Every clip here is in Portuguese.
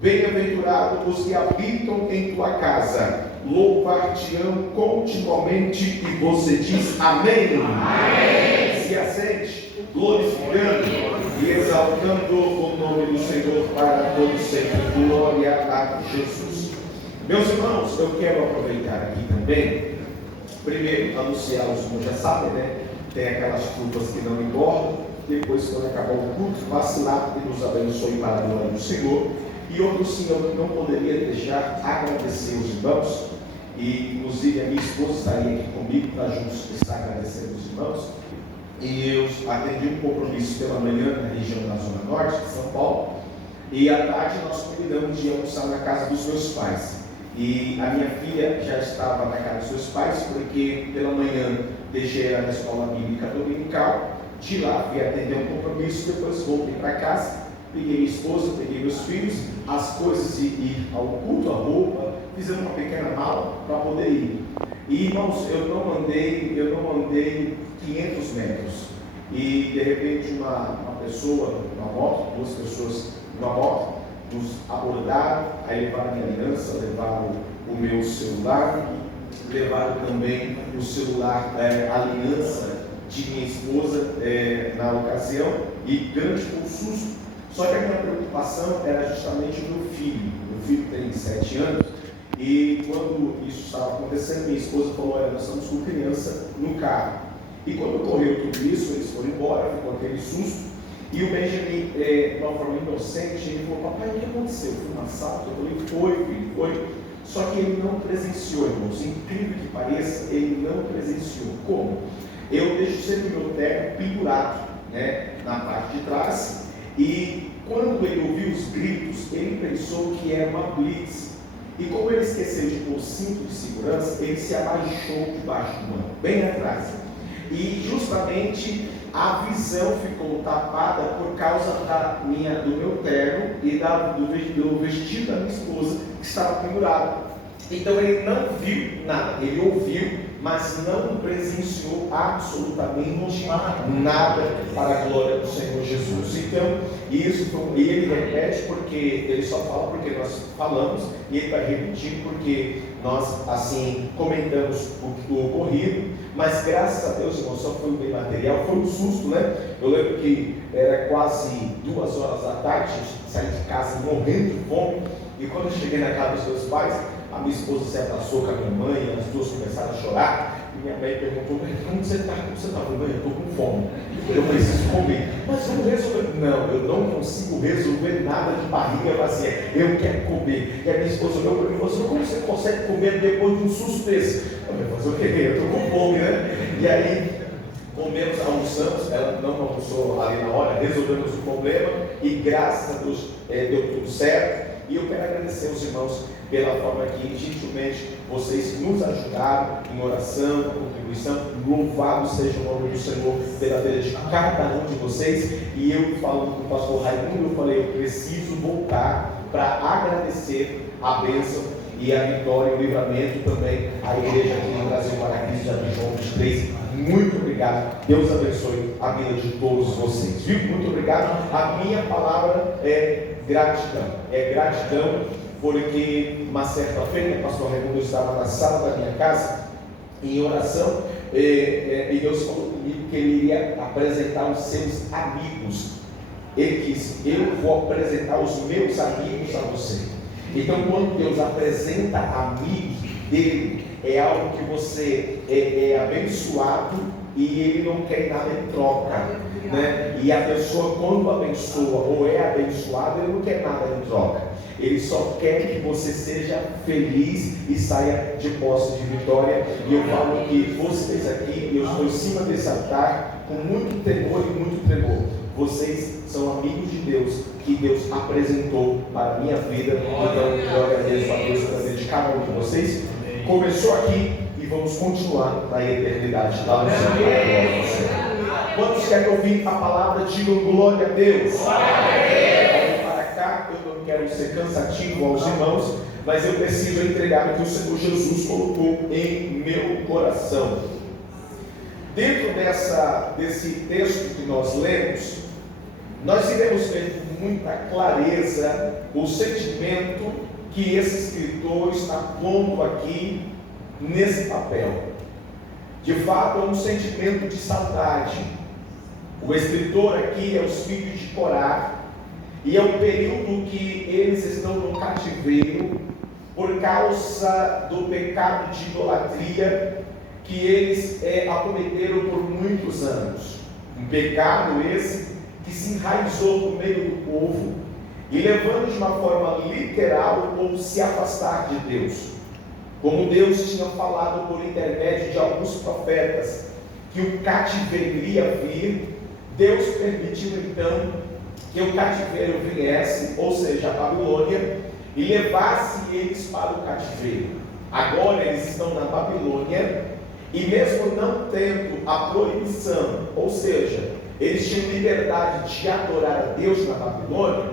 Bem-aventurados os que habitam em tua casa, louvar-te-ão continuamente. E você diz amém. Amém. Se assente, glorificando e exaltando o nome do Senhor para todos sempre. Glória a Jesus. Meus irmãos, eu quero aproveitar aqui também, primeiro anunciar, os irmãos já sabem, né? Tem aquelas curvas que não engordam. Depois, quando acabar o culto, passe lá e nos abençoe para a glória do Senhor. E outro sim, eu não poderia deixar agradecer os irmãos, e inclusive a minha esposa estaria aqui comigo para juntos estar agradecendo os irmãos. E eu atendi um compromisso pela manhã na região da Zona Norte de São Paulo, e à tarde nós combinamos de almoçar na casa dos meus pais. E a minha filha já estava na casa dos seus pais, porque pela manhã deixei ela na escola bíblica dominical, de lá fui atender um compromisso, depois voltei para casa. Peguei minha esposa, peguei meus filhos, as coisas de ir ao culto, a roupa, fizemos uma pequena mala para poder ir. E irmãos, eu não andei 500 metros. E de repente uma pessoa, uma moto, duas pessoas numa moto, nos abordaram, aí levaram minha aliança, levaram o meu celular, levaram também o celular, a aliança de minha esposa na ocasião, e grande foi o susto. Só que a minha preocupação era justamente o meu filho. Meu filho tem 7 anos, e quando isso estava acontecendo, minha esposa falou: olha, nós estamos com criança no carro. E quando ocorreu tudo isso, eles foram embora, ficou aquele susto. E o Benjamin, de uma forma inocente, ele falou: papai, o que aconteceu? Foi um assalto? Eu falei: foi, filho, foi. Só que ele não presenciou, irmãos. Incrível que pareça, ele não presenciou. Como? Eu deixo sempre o meu terno pendurado, né, na parte de trás. E quando ele ouviu os gritos, ele pensou que era uma blitz. E como ele esqueceu de pôr o cinto de segurança, ele se abaixou debaixo do banco, bem atrás. E justamente a visão ficou tapada por causa do meu terno e do vestido da minha esposa, que estava pendurado. Então ele não viu nada, ele ouviu, mas não presenciou absolutamente nada para a glória do Senhor Jesus. Então, ele repete porque ele só fala porque nós falamos, e ele vai repetir porque nós assim comentamos o ocorrido. Mas graças a Deus, irmão, só foi um bem material, foi um susto, né? Eu lembro que era quase 2 horas da tarde, saí de casa morrendo de fome, e quando eu cheguei na casa dos meus pais, a minha esposa se abraçou com a minha mãe, as duas começaram a chorar, e minha mãe perguntou: como você está? Como você está? Eu falei: mãe, eu estou com fome, eu preciso comer. Mas vamos resolver. Não, eu não consigo resolver nada de barriga vazia, eu quero comer. E a minha esposa olhou para mim e falou assim: como você consegue comer depois de um susto desse? Eu falei: mas o que? Eu estou com fome, né? E aí comemos, almoçamos, ela não almoçou ali na hora, resolvemos o problema, e graças a Deus deu tudo certo. E eu quero agradecer aos irmãos pela forma que gentilmente vocês nos ajudaram em oração, contribuição. Louvado seja o nome do Senhor pela vida de cada um de vocês. E eu, falando com o pastor Raimundo, eu falei: eu preciso voltar para agradecer a bênção e a vitória e o livramento também à igreja aqui no Brasil para Cristo de João 23. Muito obrigado, Deus abençoe a vida de todos vocês, viu? Muito obrigado. A minha palavra é gratidão, porque uma certa feita o pastor Raimundo estava na sala da minha casa em oração, e Deus falou comigo que ele iria apresentar os seus amigos. Ele disse: eu vou apresentar os meus amigos a você. Então, quando Deus apresenta amigos dele, é algo que você é abençoado, e ele não quer nada em troca, né? E a pessoa, quando abençoa ou é abençoada, ele não quer nada em troca. Ele só quer que você seja feliz e saia de posse de vitória. E eu falo que vocês aqui, eu estou em cima desse altar com muito temor e muito tremor. Vocês são amigos de Deus, que Deus apresentou para a minha vida. Então, glória a Deus pela vida de cada um de vocês. Começou aqui e vamos continuar na eternidade. Lá no céu. Quantos querem ouvir a palavra? Digam glória a Deus. Para cá, eu não quero ser cansativo aos irmãos, mas eu preciso entregar o que o Senhor Jesus colocou em meu coração. Dentro desse texto que nós lemos, nós iremos ver com muita clareza o sentimento que esse escritor está pondo aqui nesse papel. De fato, é um sentimento de saudade. O escritor aqui é os filhos de Corá, e é o período que eles estão no cativeiro por causa do pecado de idolatria que eles acometeram por muitos anos. Um pecado esse que se enraizou no meio do povo e levando de uma forma literal ou se afastar de Deus. Como Deus tinha falado por intermédio de alguns profetas que o cativeiro iria vir, Deus permitiu então que o cativeiro viesse, ou seja, a Babilônia, e levasse eles para o cativeiro. Agora eles estão na Babilônia, e mesmo não tendo a proibição, ou seja, eles tinham liberdade de adorar a Deus na Babilônia,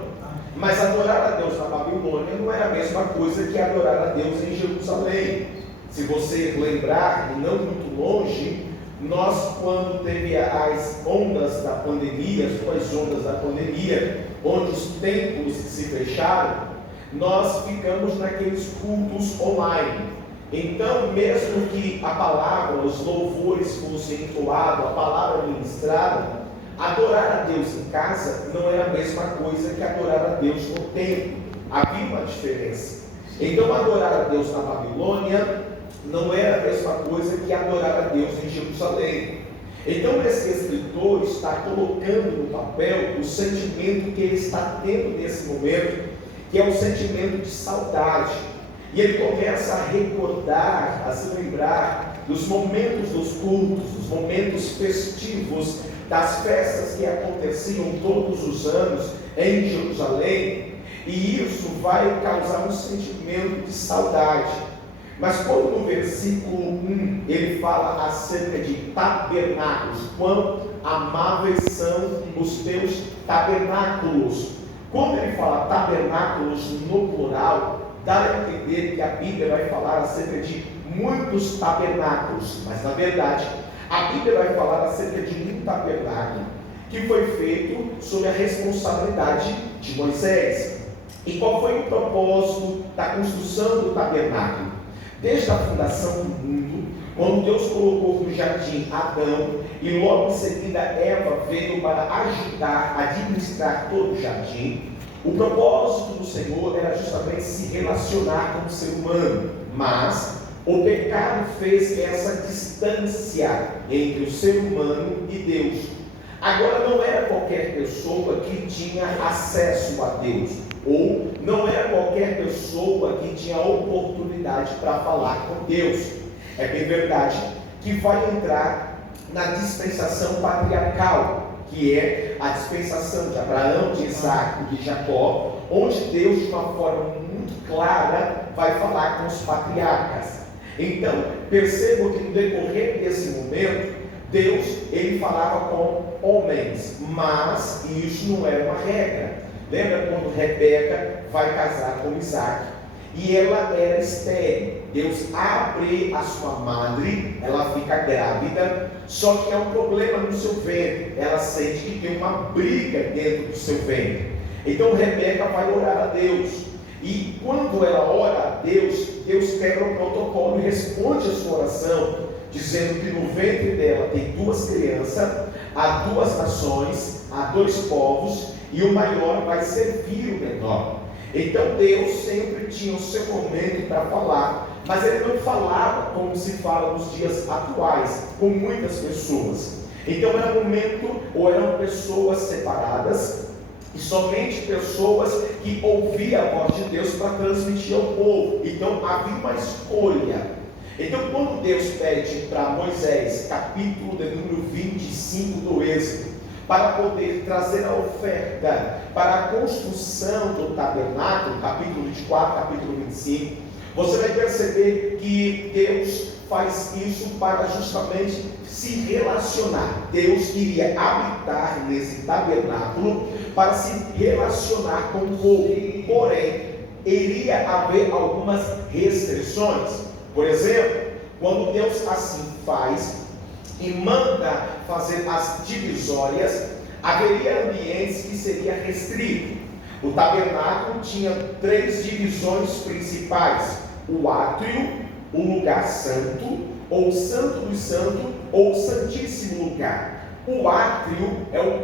mas adorar a Deus na Babilônia não era a mesma coisa que adorar a Deus em Jerusalém. Se você lembrar, e não muito longe, nós, quando teve as ondas da pandemia, as duas ondas da pandemia, onde os templos se fecharam, nós ficamos naqueles cultos online. Então, mesmo que a palavra, os louvores fossem entoados, a palavra ministrada, adorar a Deus em casa não era a mesma coisa que adorar a Deus no templo. Havia uma diferença. Então, adorar a Deus na Babilônia não era a mesma coisa que adorar a Deus em Jerusalém. Então, esse escritor está colocando no papel o sentimento que ele está tendo nesse momento, que é um sentimento de saudade. E ele começa a recordar, a se lembrar dos momentos dos cultos, dos momentos festivos, das festas que aconteciam todos os anos em Jerusalém, e isso vai causar um sentimento de saudade. Mas quando no versículo 1 ele fala acerca de tabernáculos, quão amáveis são os teus tabernáculos. Quando ele fala tabernáculos no plural, dá a entender que a Bíblia vai falar acerca de muitos tabernáculos, mas na verdade a Bíblia vai falar acerca de um tabernáculo que foi feito sob a responsabilidade de Moisés. E qual foi o propósito da construção do tabernáculo? Desde a fundação do mundo, quando Deus colocou no jardim Adão, e logo em seguida Eva veio para ajudar a administrar todo o jardim, o propósito do Senhor era justamente se relacionar com o ser humano, mas o pecado fez essa distância entre o ser humano e Deus. Agora não era qualquer pessoa que tinha acesso a Deus, ou não era qualquer pessoa que tinha oportunidade para falar com Deus. É bem verdade que vai entrar na dispensação patriarcal, que é a dispensação de Abraão, de Isaac e de Jacó, onde Deus, de uma forma muito clara, vai falar com os patriarcas. Então, percebam que no decorrer desse momento, Deus, ele falava com homens, mas isso não era uma regra. Lembra quando Rebeca vai casar com Isaac e ela era estéril? Deus abre a sua madre, ela fica grávida, só que há um problema no seu ventre. Ela sente que tem uma briga dentro do seu ventre. Então Rebeca vai orar a Deus. E quando ela ora a Deus, Deus quebra o protocolo e responde a sua oração, dizendo que no ventre dela tem duas crianças, há duas nações, há dois povos, e o maior vai servir o menor. Então Deus sempre tinha o seu momento para falar, mas ele não falava como se fala nos dias atuais, com muitas pessoas. Então era um momento, ou eram pessoas separadas, e somente pessoas que ouviam a voz de Deus para transmitir ao povo. Então havia uma escolha. Então quando Deus pede para Moisés, capítulo de número 25 do Êxodo, para poder trazer a oferta para a construção do tabernáculo, capítulo 24, capítulo 25, você vai perceber que Deus faz isso para justamente se relacionar. Deus iria habitar nesse tabernáculo para se relacionar com o povo. Porém, iria haver algumas restrições. Por exemplo, quando Deus assim faz e manda fazer as divisórias, haveria ambientes que seria restrito. O tabernáculo tinha 3 divisões principais: o átrio, o lugar santo, ou santo dos santos, ou santíssimo lugar. O átrio é o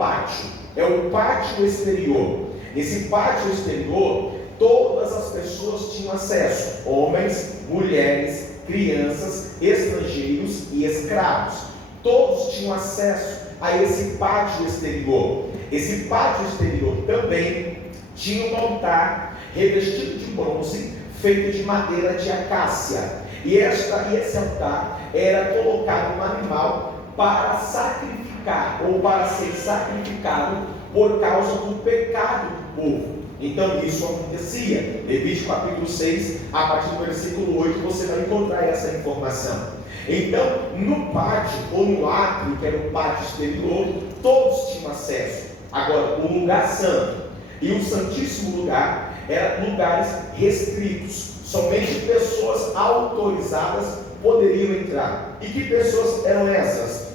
pátio exterior. Esse pátio exterior, todas as pessoas tinham acesso: homens, mulheres, crianças, estrangeiros e escravos. Todos tinham acesso a esse pátio exterior. Esse pátio exterior também tinha um altar revestido de bronze, feito de madeira de acácia. E esse altar era colocado um animal para sacrificar, ou para ser sacrificado por causa do pecado do povo. Então isso acontecia. Levítico capítulo 6, a partir do versículo 8, você vai encontrar essa informação. Então, no pátio, ou no átrio, que era o pátio exterior, todos tinham acesso. Agora, o lugar santo e o santíssimo lugar eram lugares restritos. Somente pessoas autorizadas poderiam entrar. E que pessoas eram essas?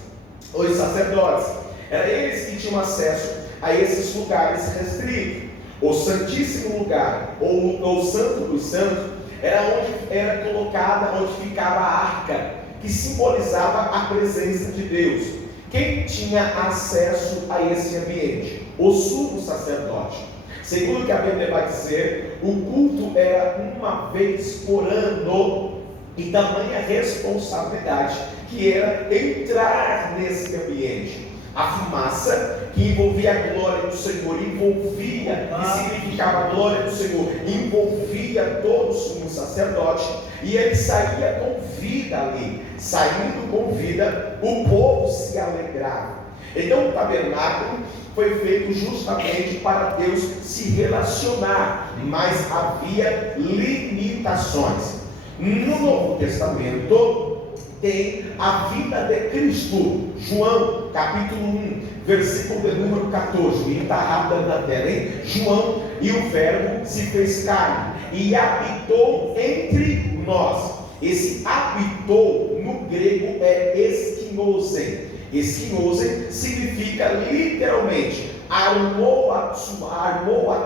Os sacerdotes. Eram eles que tinham acesso a esses lugares restritos. O santíssimo lugar, ou o santo dos santos, era onde era colocada, onde ficava a arca, que simbolizava a presença de Deus. Quem tinha acesso a esse ambiente? O sumo sacerdote. Segundo o que a Bíblia vai dizer, o culto era uma vez por ano, e tamanha responsabilidade que era entrar nesse ambiente. A fumaça que envolvia a glória do Senhor, que significava a glória do Senhor, envolvia todo o sumo sacerdote, e ele saía com vida ali. Saindo com vida, o povo se alegrava. Então o tabernáculo foi feito justamente para Deus se relacionar, mas havia limitações. No Novo Testamento tem a vida de Cristo. João capítulo 1, versículo de número 14. E está rápido na tela, hein? João: e o verbo se fez carne e habitou entre nós. Esse habitou no grego é eskinosen. Eskinosen significa literalmente armou a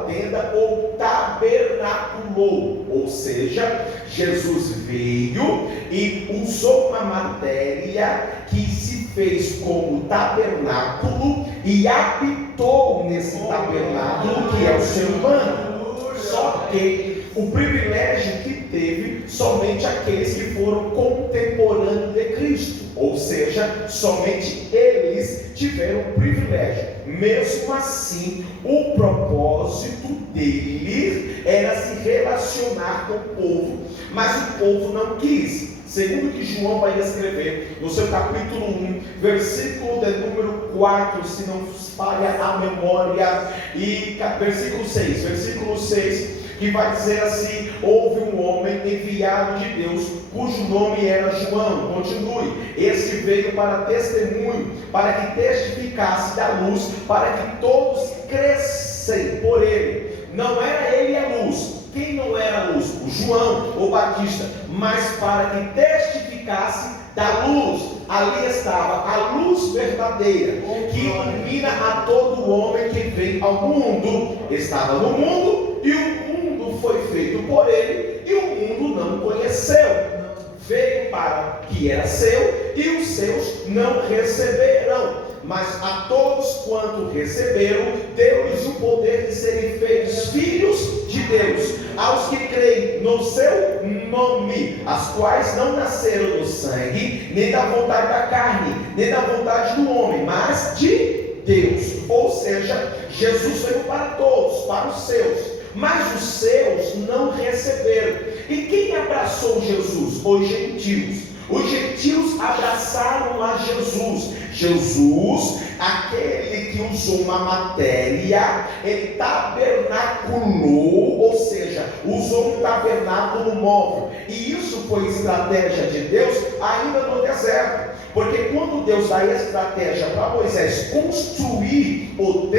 tenda ou tabernaculou. Ou seja, Jesus veio e usou uma matéria que se fez como tabernáculo e habitou nesse tabernáculo que é o ser humano. Só que o privilégio que teve somente aqueles que foram contemporâneos de Cristo, ou seja, somente eles tiveram o privilégio. Mesmo assim, o propósito dele era se relacionar com o povo, mas o povo não quis. Segundo que João vai escrever no seu capítulo 1, versículo de número 4, se não falha a memória, e versículo 6, que vai dizer assim: houve um homem enviado de Deus, cujo nome era João. Continue: esse veio para testemunho, para que testificasse da luz, para que todos crescem por ele. Não era ele a luz. Quem não era a luz? O João, o Batista. Mas para que testificasse da luz. Ali estava a luz verdadeira, que ilumina a todo homem que vem ao mundo. Estava no mundo, e o mundo foi feito por ele, e o mundo não conheceu. Veio para que era seu, e os seus não receberam. Mas a todos quanto receberam, deu-lhes o poder de serem feitos filhos de Deus, aos que creem no seu nome, as quais não nasceram do sangue, nem da vontade da carne, nem da vontade do homem, mas de Deus. Ou seja, Jesus veio para todos, para os seus, mas os seus não receberam. E quem abraçou Jesus? Os gentios. Os gentios abraçaram a Jesus. Jesus, aquele que usou uma matéria, ele tabernaculou, ou seja, usou um tabernáculo móvel. E isso foi estratégia de Deus ainda no deserto. Porque quando Deus dá a estratégia para Moisés construir o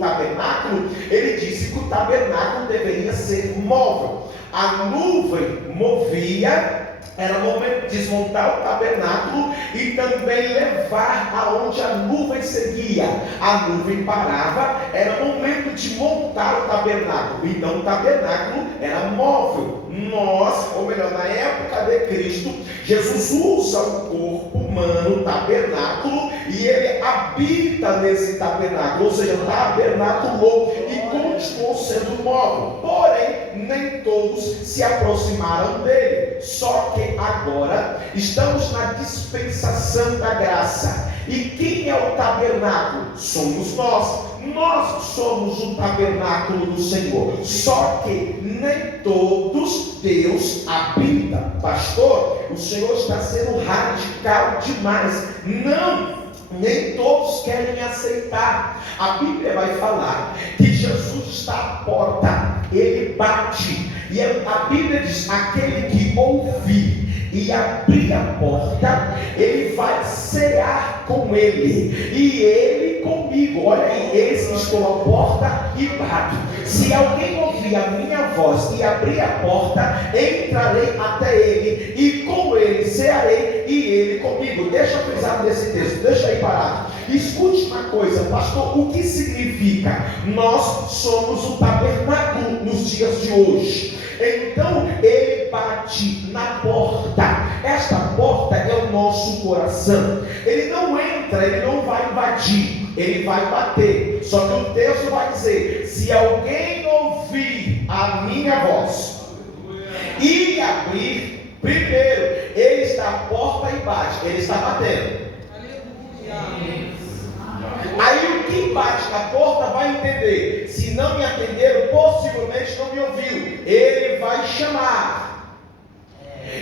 tabernáculo, ele disse que o tabernáculo deveria ser móvel. A nuvem movia era momento de desmontar o tabernáculo e também levar aonde a nuvem seguia. A nuvem parava, era momento de montar o tabernáculo. Então o tabernáculo era móvel. Nós, ou melhor, na época de Cristo, Jesus usa o corpo humano, o tabernáculo, e ele habita nesse tabernáculo, ou seja, tabernaculou e continuou sendo móvel. Porém, nem todos se aproximaram dele. Só que agora estamos na dispensação da graça. E quem é o tabernáculo? Somos nós. Nós somos o tabernáculo do Senhor. Só que nem todos Deus habita. Pastor, o Senhor está sendo radical demais. Não, nem todos querem aceitar. A Bíblia vai falar que Jesus está à porta, ele bate. E a Bíblia diz: aquele que ouvir e abrir a porta, ele vai cear com ele, e ele comigo. Olha aí, eis que estou à porta e bato. Se alguém ouvir a minha voz e abrir a porta, entrarei até ele, e com ele cearei, e ele comigo. Deixa eu frisar nesse texto, deixa aí parado. Escute uma coisa, pastor, o que significa? Nós somos o tabernáculo nos dias de hoje. Então ele bate na porta. Esta porta é o nosso coração. Ele não entra, ele não vai invadir, ele vai bater. Só que o texto vai dizer: se alguém ouvir a minha voz e abrir, primeiro, ele está à porta e bate, ele está batendo. Aí o que bate na porta vai entender. Se não me atenderam, possivelmente não me ouviu. Ele vai chamar.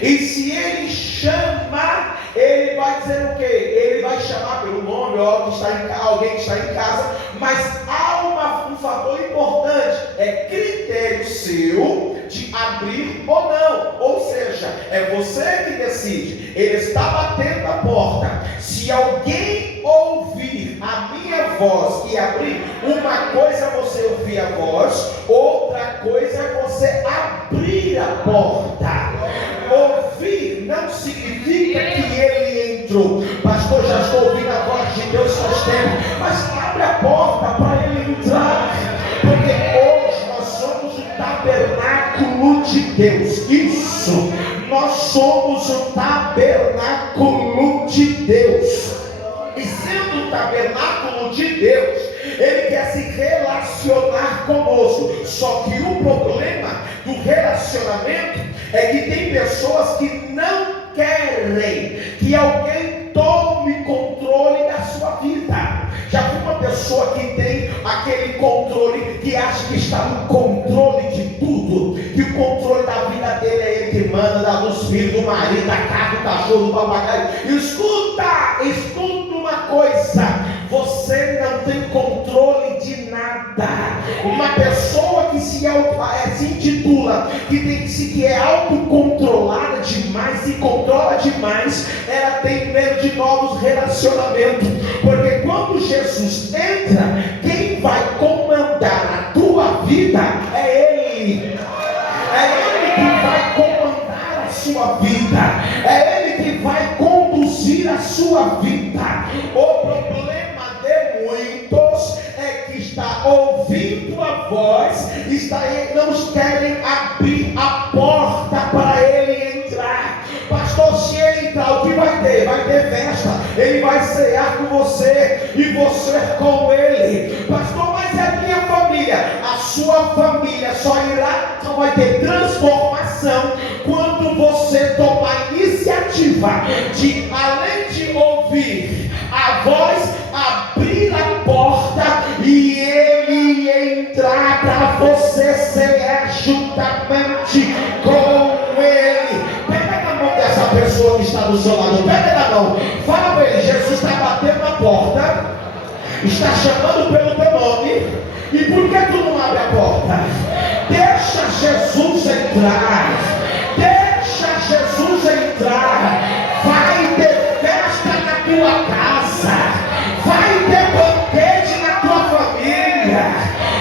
E se ele chamar, ele vai dizer o quê? Ele vai chamar pelo nome, alguém que está em casa. Mas há um fator importante: é critério seu de abrir ou não. Ou seja, é você que decide. Ele está batendo a porta. Se alguém ouvir a minha voz e abrir, uma coisa é você ouvir a voz, outra coisa é você abrir a porta. Ouvir não significa que ele entrou. Pastor, já estou ouvindo a voz de Deus faz tempo, mas abre a porta para ele entrar, porque hoje nós somos o tabernáculo de Deus. Isso, nós somos o tabernáculo de Deus. E sendo o tabernáculo de Deus, ele quer se relacionar conosco. Só que o problema do relacionamento é que tem pessoas que não querem que alguém tome controle da sua vida. Já vi uma pessoa que tem aquele controle, que acha que está no controle de tudo, que o controle da vida dele é ele que manda, dos filhos, do marido, da casa, do cachorro, do papagaio. Escuta uma coisa: você não tem controle de nada. Uma pessoa que se intitula que é autocontrolada demais, se controla demais, ela tem medo de novos relacionamentos. Porque quando Jesus entra, quem vai comandar a tua vida é Ele. É Ele que vai comandar a sua vida. É Ele que vai conduzir a sua vida. O problema de muitos é que está ouvindo a voz, não querem abrir a porta para ele entrar. Pastor, se ele entrar, o que vai ter? Vai ter festa. Ele vai cear com você e você com ele. Pastor, mas é a minha família. A sua família só vai ter transformação quando você tomar iniciativa de, além de ouvir a voz, abrir a porta e ele entrar para você cear juntamente com ele. Pega na mão dessa pessoa que está do seu lado, pega na mão, fala para ele: Jesus está batendo na porta, está chamando pelo teu nome, e por que tu não abre a porta? Deixa Jesus entrar, deixa Jesus entrar. Vai ter festa na tua casa, vai ter banquete na tua família.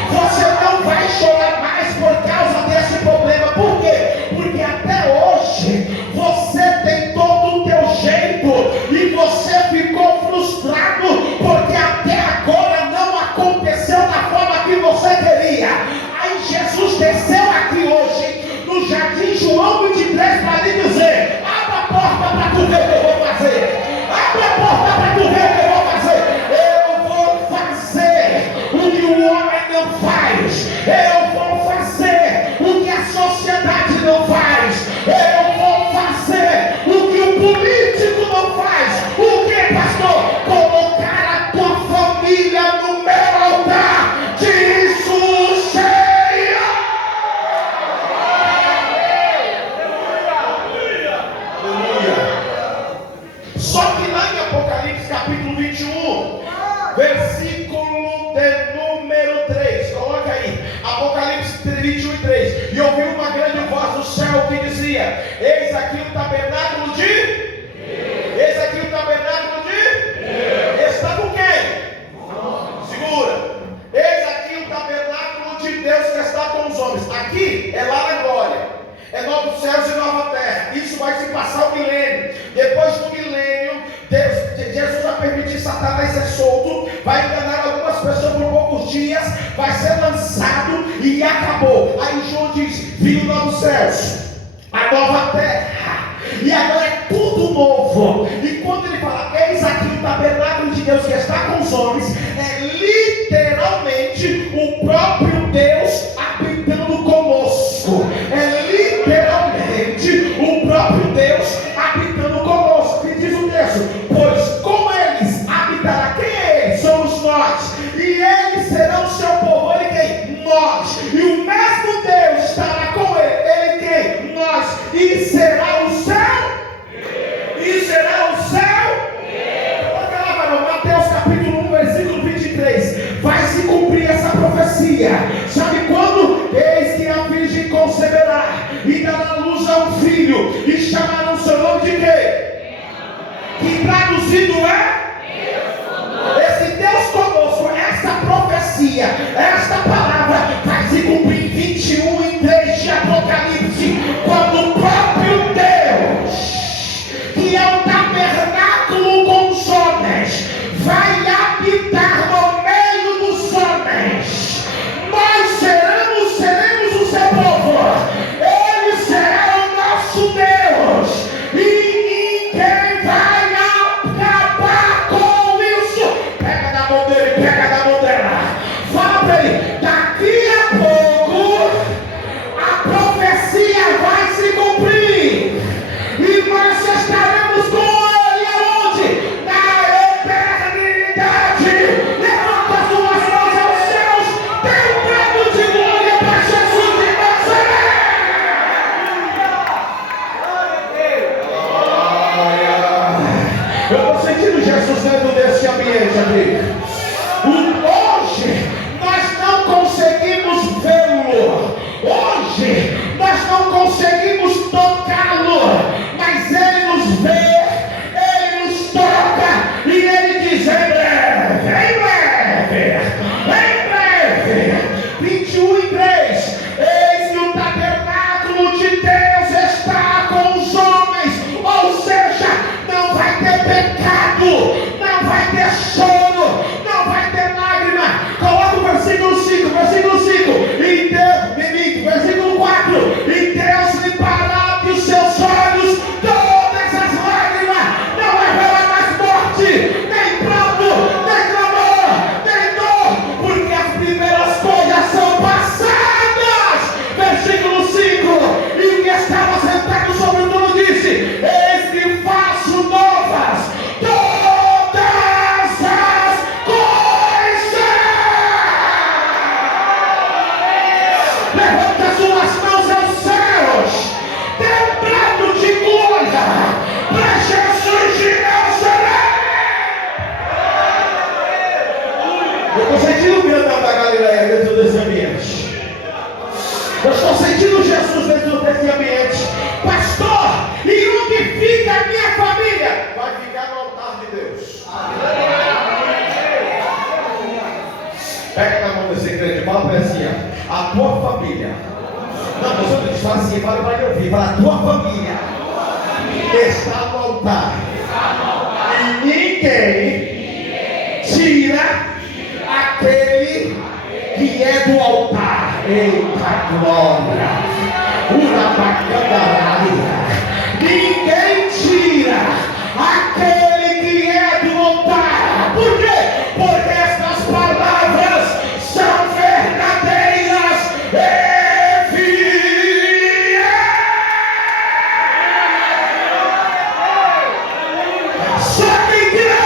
Você não vai chorar mais por causa desse problema. Por quê? Porque até hoje você no Jardim João 23 para lhe dizer: abra a porta para tu ver o que eu vou fazer. Abra a porta para tu ver o que eu vou fazer. Eu vou fazer o que o homem não faz. Eu vou fazer o que a sociedade não faz. Eu vou fazer o que o político não faz. O que, pastor? Colocar a tua família no meu altar. Disso cheia. Aleluia. Só que lá em Apocalipse capítulo 21, versículo de número 3, coloca aí, Apocalipse 21 e 3. E ouviu uma grande voz do céu que dizia: eis aqui o tabernáculo de Deus. Eis aqui o tabernáculo de Deus. Está com quem? Segura. Eis aqui o tabernáculo de Deus que está com os homens. Aqui é lá na glória, é novos céus e nova terra. Isso vai se passar o milênio. Depois do milênio, Jesus vai permitir Satanás ser solto, vai enganar algumas pessoas por poucos dias, vai ser lançado e acabou. Aí João diz: vi os novos céus, a nova terra, e agora é tudo novo. E quando ele fala eis aqui o tabernáculo de Deus que está com os homens, é literalmente o próprio Deus habitando conosco. É literalmente o próprio Deus habitando conosco. E diz o texto: pois com eles habitará. Quem é eles? Somos nós. E eles serão o seu povo. Ele quem? Nós. E o mesmo Deus estará com ele. Ele quem? Nós. E será o céu? E será o céu? Olha lá, varão, Mateus capítulo 1, versículo 23. Vai se cumprir essa profecia. Sabe quando? Eis que a virgem conceberá e dará à luz a um filho, e chamarão seu nome de quê? Que traduzido é? Esse Deus conosco. Essa profecia, esta palavra vai se cumprir em 21 e 3 de Apocalipse, quando o próprio Deus, que é o tabernáculo com os homens, vai habitar no meio dos homens. Nós seremos o seu povo. Ele será o nosso Deus. E ninguém vai acabar com isso. Pega na mão dele, pega na mão dela. Fala para ele: daqui a pouco a profecia vai se cumprir. E nós estaremos com ele aonde? Na eternidade. Levanta as suas mãos aos céus. Dê um brado de glória para Jesus de Nazaré. Eu estou sentindo Jesus dentro desse ambiente aqui. Hoje nós não conseguimos vê-lo. Hoje nós não conseguimos tocá-lo. Mas ele nos vê, ele nos toca. E ele diz: em breve, em breve, em breve. 21 e 3. Eis que o tabernáculo de Deus está com os homens. Ou seja, não vai ter pecado, não vai ter choro, não vai ter lágrima. Coloca o versículo 5, versículo 5. E Deus, versículo 4. E Deus limpará dos seus olhos todas as lágrimas. Não haverá mais morte, nem pranto, nem clamor, nem dor, porque as primeiras coisas são passadas. Versículo 5. E o que estava sentado sobre o trono disse: eis que faço novas todas as coisas. Levanta as suas mãos aos céus. Dê um brado de glória para Jesus de Nazaré. Eu estou sentindo o grandão da Galileia dentro desse ambiente. Eu estou sentindo Jesus dentro desse ambiente. Pastor, e onde fica a minha família? Vai ficar no altar de Deus. Pega na mão desse crente, fala para ele assim: a tua família. Não, você não fala assim, fala para ele ouvir. Fala: a tua família está no altar. E ninguém tira aquele que é do altar. Eita glória! Ninguém tira aquele que é do altar. Por quê? Porque estas palavras são verdadeiras e fiéis. Só quem crê,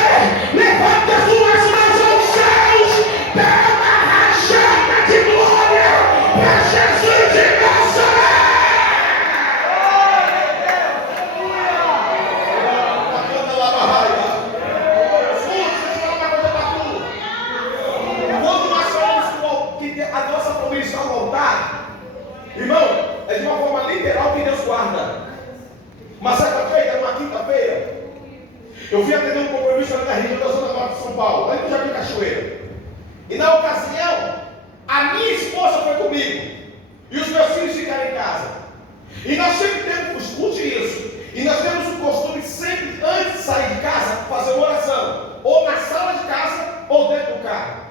levanta as duas mãos aos céus, dá uma rajada de glória para Jesus de Nazaré. Quando nós falamos que a nossa família está no altar, irmão, é de uma forma literal que Deus guarda. Uma certa feita, numa quinta-feira, eu fui atender um compromisso ali na região da Zona Norte de São Paulo, ali no Jardim Cachoeira. E na ocasião, a minha esposa foi comigo e os meus filhos ficaram em casa. E nós sempre temos, escute isso, e nós temos o costume sempre, antes de sair de casa, fazer uma oração, ou na sala de casa, ou dentro do carro.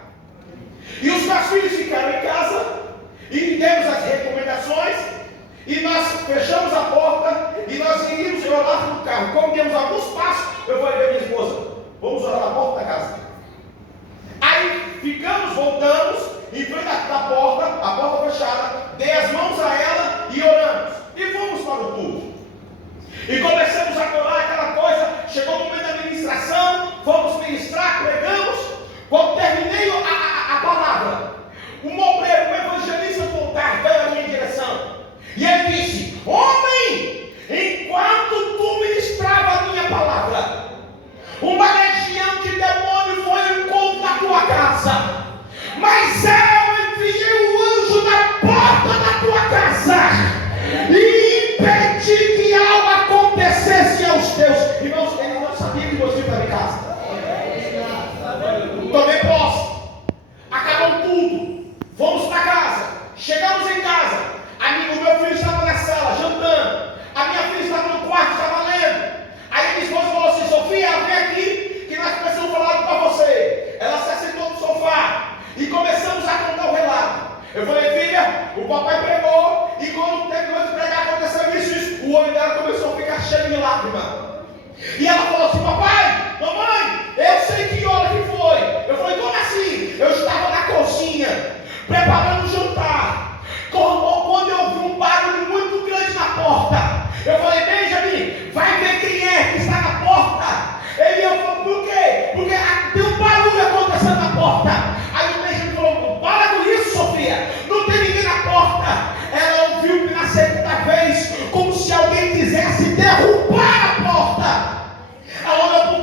E os meus filhos ficaram em casa, e demos as recomendações, e nós fechamos a porta, e nós iríamos orar no carro. Como demos alguns passos, eu falei para minha esposa, vamos orar na porta da casa. Aí ficamos, voltamos, em frente da porta, a porta fechada, dei as mãos a ela e oramos. E fomos para o culto. E começamos a orar aquela coisa, chegou o momento da ministração, fomos ministrar, pregamos. Quando terminei a palavra, um obreiro, um evangelista do altar veio à minha direção. E ele disse, homem, enquanto tu ministrava a minha palavra, uma legião de demônio foi ao encontro da tua casa. Mas eu enviei o anjo na porta da tua casa e impedi que algo acontecesse aos teus irmãos. Ele não sabia que você estava em casa. Tomei posse. Acabou tudo. Fomos para casa. Chegamos em casa. O meu filho estava na sala jantando. A minha filha estava no quarto, estava lendo. Aí minha esposa falou assim, Sofia, vem aqui que nós precisamos falar para você. Ela se assentou no sofá e começamos a contar o relato. Eu falei, filha, o papai pregou e quando terminou de pregar aconteceu isso. O olho dela começou a ficar cheio de lágrimas. E ela falou assim, papai, mamãe, eu sei que hora que foi. Eu falei, como assim? Eu estava na cozinha preparando o jantar. Quando eu vi um barulho muito grande na porta, eu falei, Benjamin, vai ver quem é que está na porta. Ele falou, por quê? Porque tem um barulho acontecendo na porta. Aí o Benjamin falou, para com isso, Sofia, não tem ninguém na porta. Ela ouviu que na segunda vez, como se alguém quisesse derrubar a porta. Ela olhou para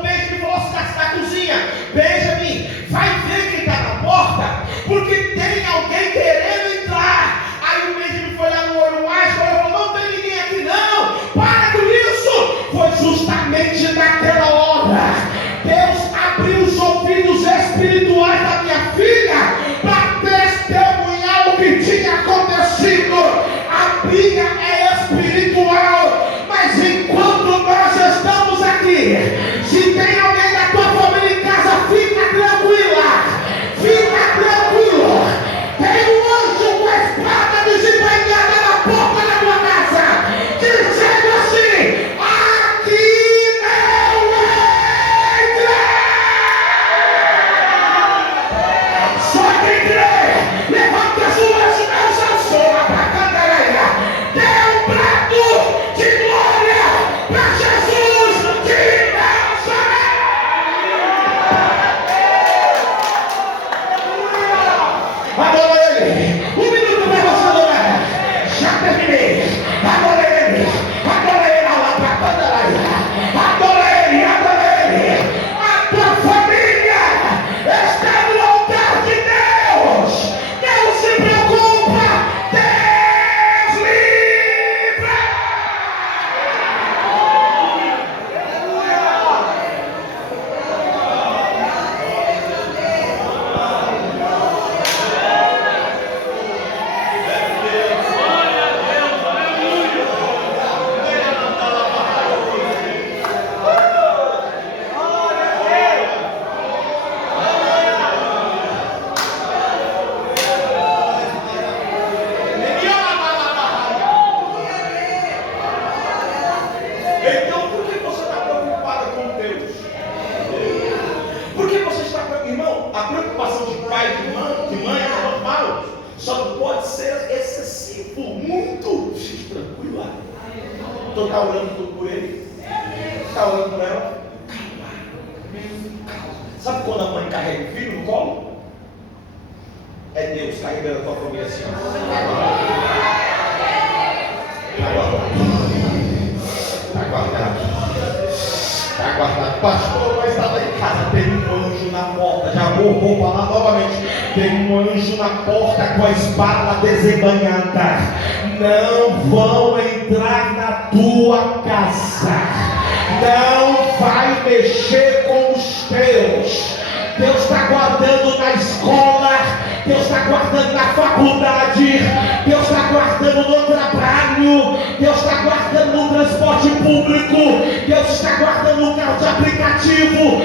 Tu está orando tudo por ele? Está orando por ela? Calma. Sabe quando a mãe carrega o filho no colo? É Deus carregando a tua família assim. Está guardado. Pastor, mas estava em casa, tem um anjo na porta. Já vou falar novamente. Tem um anjo na porta com a espada desembanhada. Não vão entrar na tua casa. Não vai mexer com os teus. Deus está guardando na escola, Deus está guardando na faculdade, Deus está guardando no trabalho, Deus está guardando no transporte público, Deus está guardando no carro de aplicativo,